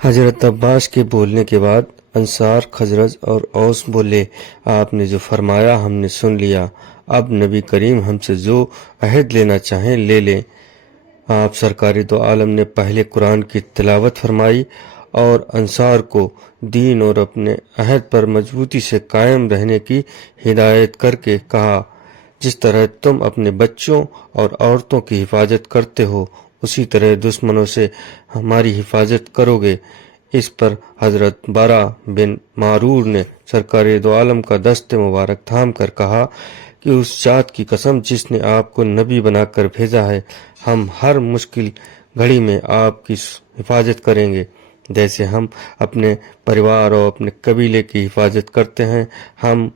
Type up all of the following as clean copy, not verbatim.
حضرت عباس کے بولنے کے بعد انصار، خزرج اور اوس بولے، آپ نے جو فرمایا ہم نے سن لیا، اب نبی کریم ہم سے جو عہد لینا چاہیں لے لیں۔ آپ سرکار دو عالم نے پہلے قرآن کی تلاوت فرمائی اور انصار کو دین اور اپنے عہد پر مضبوطی سے قائم رہنے کی ہدایت کر کے کہا، جس طرح تم اپنے بچوں اور عورتوں کی حفاظت کرتے ہو اسی طرح دشمنوں سے ہماری حفاظت کرو گے۔ اس پر حضرت برا بن معرور نے سرکار دو عالم کا دست مبارک تھام کر کہا کہ اس ذات کی قسم جس نے آپ کو نبی بنا کر بھیجا ہے، ہم ہر مشکل گھڑی میں آپ کی حفاظت کریں گے، جیسے ہم اپنے پریوار اور اپنے قبیلے کی حفاظت کرتے ہیں، ہم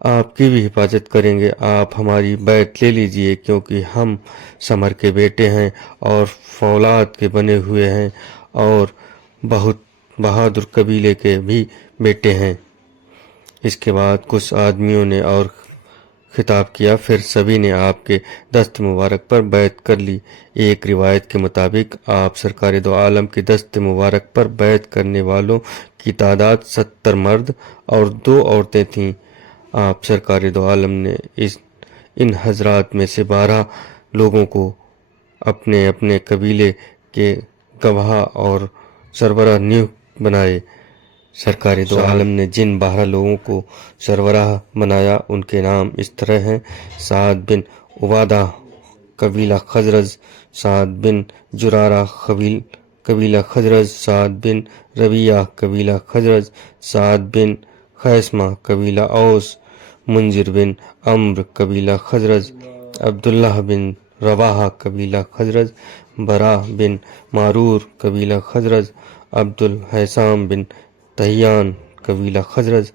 آپ کی بھی حفاظت کریں گے۔ آپ ہماری بیعت لے لیجئے، کیونکہ ہم سمر کے بیٹے ہیں اور فولاد کے بنے ہوئے ہیں اور بہت بہادر قبیلے کے بھی بیٹے ہیں۔ اس کے بعد کچھ آدمیوں نے اور خطاب کیا، پھر سبھی نے آپ کے دست مبارک پر بیعت کر لی۔ ایک روایت کے مطابق آپ سرکار دو عالم کے دست مبارک پر بیعت کرنے والوں کی تعداد 70 مرد اور 2 عورتیں تھیں۔ آپ سرکار دو عالم نے ان حضرات میں سے 12 لوگوں کو اپنے اپنے قبیلے کے گواہ اور سربراہ نیوکت بنائے۔ سرکار دو عالم نے جن 12 لوگوں کو سربراہ بنایا ان کے نام اس طرح ہیں: سعد بن عبادہ قبیلہ خزرج، سعد بن جرارہ قبیلہ خزرج، سعد بن ربیعہ قبیلہ خزرج، سعد بن خیثمہ قبیلہ اوس، منذر بن عمرو قبیلہ خزرج، عبداللہ بن رواحہ قبیلہ خزرج، برا بن معرور قبیلہ خزرج، عبد الحسام بن تہیان قبیلہ خزرج،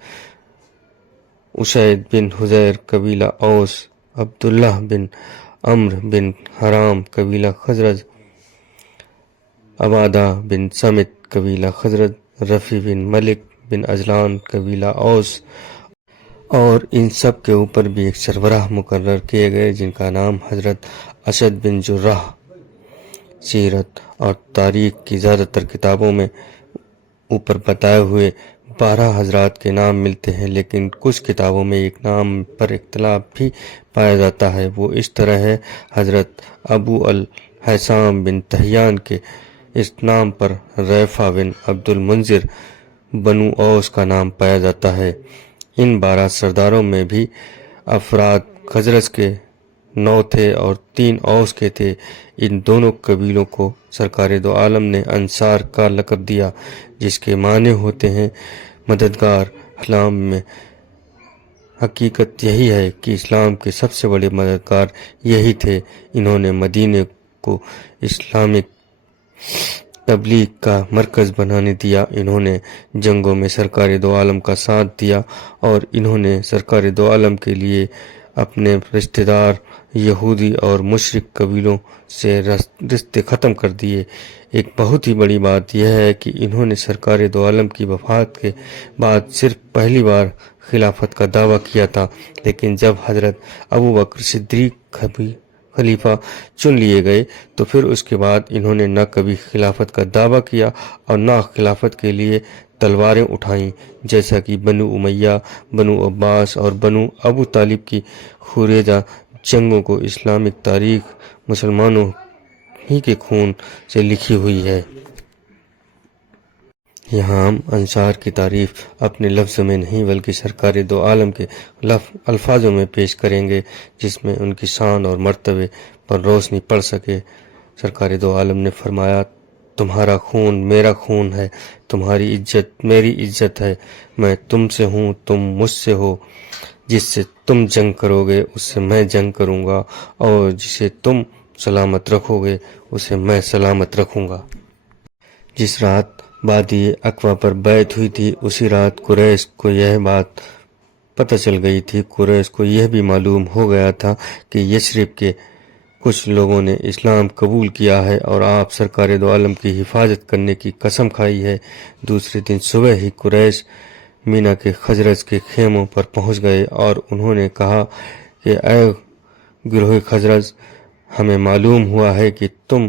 اسید بن حضیر قبیلہ اوس، عبداللہ بن عمرو بن حرام قبیلہ خزرج، عبادہ بن سمت قبیلہ خزرج، رفیع بن ملک بن اجلان قبیلہ اوس، اور ان سب کے اوپر بھی ایک سربراہ مقرر کیے گئے جن کا نام حضرت اسد بن جرح۔ سیرت اور تاریخ کی زیادہ تر کتابوں میں اوپر بتائے ہوئے 12 حضرات کے نام ملتے ہیں، لیکن کچھ کتابوں میں ایک نام پر اختلاف بھی پایا جاتا ہے۔ وہ اس طرح ہے: حضرت ابو الحسام بن تہیان کے اس نام پر ریفع بن عبد المنذر بنو اوس کا نام پایا جاتا ہے۔ ان 12 سرداروں میں بھی افراد خزرج کے 9 تھے اور 3 اوس کے تھے۔ ان دونوں قبیلوں کو سرکار دو عالم نے انصار کا لقب دیا، جس کے معنی ہوتے ہیں مددگار۔ اسلام میں حقیقت یہی ہے کہ اسلام کے سب سے بڑے مددگار یہی تھے۔ انہوں نے مدینے کو اسلامک تبلیغ کا مرکز بنانے دیا، انہوں نے جنگوں میں سرکار دو عالم کا ساتھ دیا، اور انہوں نے سرکار دو عالم کے لیے اپنے رشتہ دار یہودی اور مشرک قبیلوں سے رشتے ختم کر دیے۔ ایک بہت ہی بڑی بات یہ ہے کہ انہوں نے سرکار دو عالم کی وفات کے بعد صرف پہلی بار خلافت کا دعویٰ کیا تھا، لیکن جب حضرت ابوبکر صدیق خلیفہ چن لیے گئے تو پھر اس کے بعد انہوں نے نہ کبھی خلافت کا دعویٰ کیا اور نہ خلافت کے لیے تلواریں اٹھائیں، جیسا کہ بنو امیہ، بنو عباس اور بنو ابو طالب کی خونریزہ جنگوں کو اسلامک تاریخ مسلمانوں ہی کے خون سے لکھی ہوئی ہے۔ یہاں ہم انصار کی تعریف اپنے لفظ میں نہیں بلکہ سرکار دو عالم کے الفاظوں میں پیش کریں گے، جس میں ان کی شان اور مرتبے پر روشنی پڑ سکے۔ سرکار دو عالم نے فرمایا، تمہارا خون میرا خون ہے، تمہاری عزت میری عزت ہے، میں تم سے ہوں، تم مجھ سے ہو، جس سے تم جنگ کرو گے اس سے میں جنگ کروں گا، اور جسے تم سلامت رکھو گے اسے میں سلامت رکھوں گا۔ جس رات وادی اقوا پر بیعت ہوئی تھی اسی رات قریش کو یہ بات پتہ چل گئی تھی۔ قریش کو یہ بھی معلوم ہو گیا تھا کہ یثرب کے کچھ لوگوں نے اسلام قبول کیا ہے اور آپ سرکار دو عالم کی حفاظت کرنے کی قسم کھائی ہے۔ دوسرے دن صبح ہی قریش مینا کے خزرج کے خیموں پر پہنچ گئے اور انہوں نے کہا کہ اے گروہ خزرج، ہمیں معلوم ہوا ہے کہ تم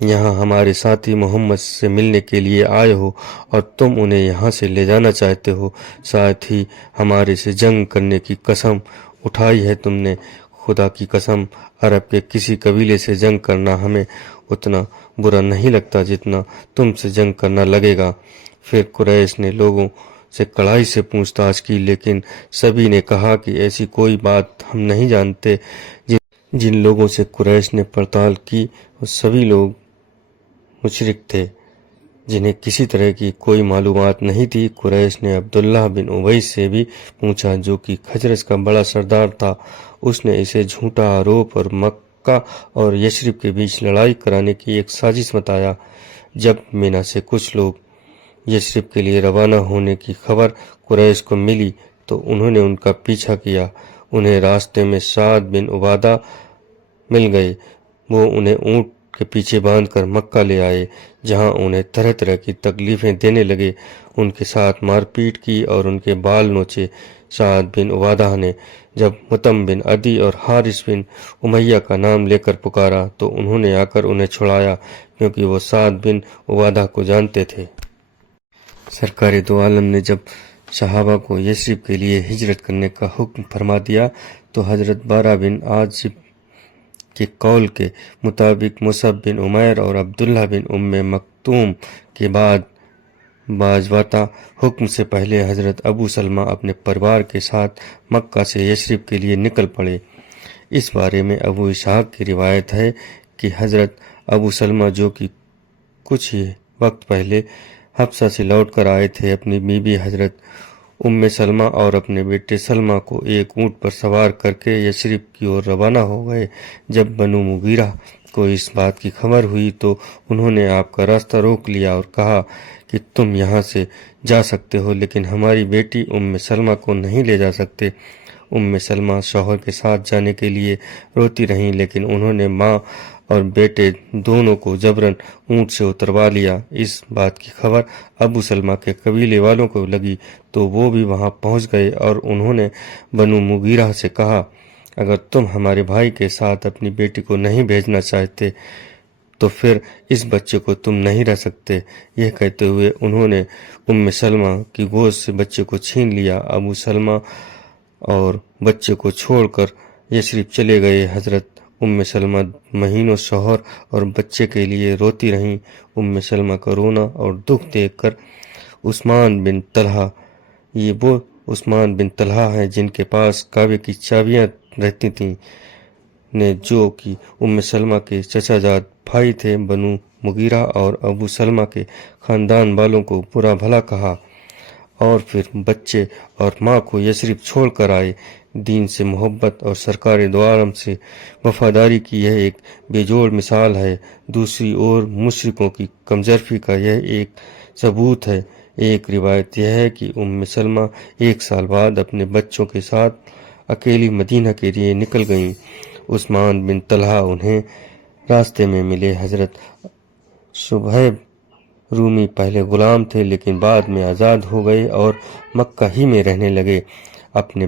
یہاں ہمارے ساتھی محمد سے ملنے کے لیے آئے ہو اور تم انہیں یہاں سے لے جانا چاہتے ہو، ساتھ ہی ہمارے سے جنگ کرنے کی قسم اٹھائی ہے تم نے۔ خدا کی قسم، عرب کے کسی قبیلے سے جنگ کرنا ہمیں اتنا برا نہیں لگتا جتنا تم سے جنگ کرنا لگے گا۔ پھر قریش نے لوگوں سے کڑائی سے پوچھ تاچھ کی، لیکن سبھی نے کہا کہ ایسی کوئی بات ہم نہیں جانتے۔ جن لوگوں سے قریش نے پڑتال کی وہ سبھی لوگ مشرک تھے جنہیں کسی طرح کی کوئی معلومات نہیں تھی۔ قریش نے عبداللہ بن ابی سے بھی پوچھا، جو کہ خزرج کا بڑا سردار تھا۔ اس نے اسے جھوٹا آروپ اور مکہ اور یثرب کے بیچ لڑائی کرانے کی ایک سازش بتایا۔ جب مینا سے کچھ لوگ یثرب کے لیے روانہ ہونے کی خبر قریش کو ملی تو انہوں نے ان کا پیچھا کیا۔ انہیں راستے میں سعد بن عبادہ مل گئے۔ وہ انہیں اونٹ کے پیچھے باندھ کر مکہ لے آئے، جہاں انہیں طرح طرح کی تکلیفیں دینے لگے، ان کے ساتھ مار پیٹ کی اور ان کے بال نوچے۔ سعد بن عبادہ نے جب مطعم بن عدی اور حارث بن امیہ کا نام لے کر پکارا تو انہوں نے آ کر انہیں چھڑایا، کیونکہ وہ سعد بن عبادہ کو جانتے تھے۔ سرکار دو عالم نے جب صحابہ کو یثرب کے لیے ہجرت کرنے کا حکم فرما دیا تو حضرت بارہ بن عازب کے قول کے مطابق مصعب بن عمیر اور عبداللہ بن ام مکتوم کے بعد باضابطہ حکم سے پہلے حضرت ابو سلمہ اپنے پریوار کے ساتھ مکہ سے یثرب کے لیے نکل پڑے۔ اس بارے میں ابو اسحاق کی روایت ہے کہ حضرت ابو سلمہ، جو کہ کچھ ہی وقت پہلے حبشہ سے لوٹ کر آئے تھے، اپنی بیوی حضرت ام سلمہ اور اپنے بیٹے سلمہ کو ایک اونٹ پر سوار کر کے یثرب کی اور روانہ ہو گئے۔ جب بنو مغیرہ کو اس بات کی خبر ہوئی تو انہوں نے آپ کا راستہ روک لیا اور کہا کہ تم یہاں سے جا سکتے ہو، لیکن ہماری بیٹی ام سلمہ کو نہیں لے جا سکتے۔ ام سلمہ شوہر کے ساتھ جانے کے لیے روتی رہیں، لیکن انہوں نے ماں اور بیٹے دونوں کو جبراً اونٹ سے اتروا لیا۔ اس بات کی خبر ابو سلمہ کے قبیلے والوں کو لگی تو وہ بھی وہاں پہنچ گئے اور انہوں نے بنو مغیرہ سے کہا، اگر تم ہمارے بھائی کے ساتھ اپنی بیٹی کو نہیں بھیجنا چاہتے تو پھر اس بچے کو تم نہیں رہ سکتے۔ یہ کہتے ہوئے انہوں نے ام سلمہ کی گود سے بچے کو چھین لیا۔ ابو سلمہ اور بچے کو چھوڑ کر یثرب چلے گئے۔ حضرت ام سلمہ مہینوں شوہر اور بچے کے لیے روتی رہیں۔ ام سلمہ کا رونا اور دکھ دیکھ کر عثمان بن طلحہ، یہ وہ عثمان بن طلحہ ہیں جن کے پاس کعبے کی چابیاں رہتی تھیں، نے جو کہ ام سلمہ کے چچا زاد بھائی تھے، بنو مغیرہ اور ابو سلمہ کے خاندان والوں کو برا بھلا کہا اور پھر بچے اور ماں کو یثرب چھوڑ کر آئے۔ دین سے محبت اور سرکار دو عالم سے وفاداری کی یہ ایک بے جوڑ مثال ہے۔ دوسری اور مشرکوں کی کمزرفی کا یہ ایک ثبوت ہے۔ ایک روایت یہ ہے کہ ام سلمہ 1 سال بعد اپنے بچوں کے ساتھ اکیلی مدینہ کے لیے نکل گئیں۔ عثمان بن طلحہ انہیں راستے میں ملے۔ حضرت صہیب رومی پہلے غلام تھے لیکن بعد میں آزاد ہو گئے اور مکہ ہی میں رہنے لگے۔ اپنے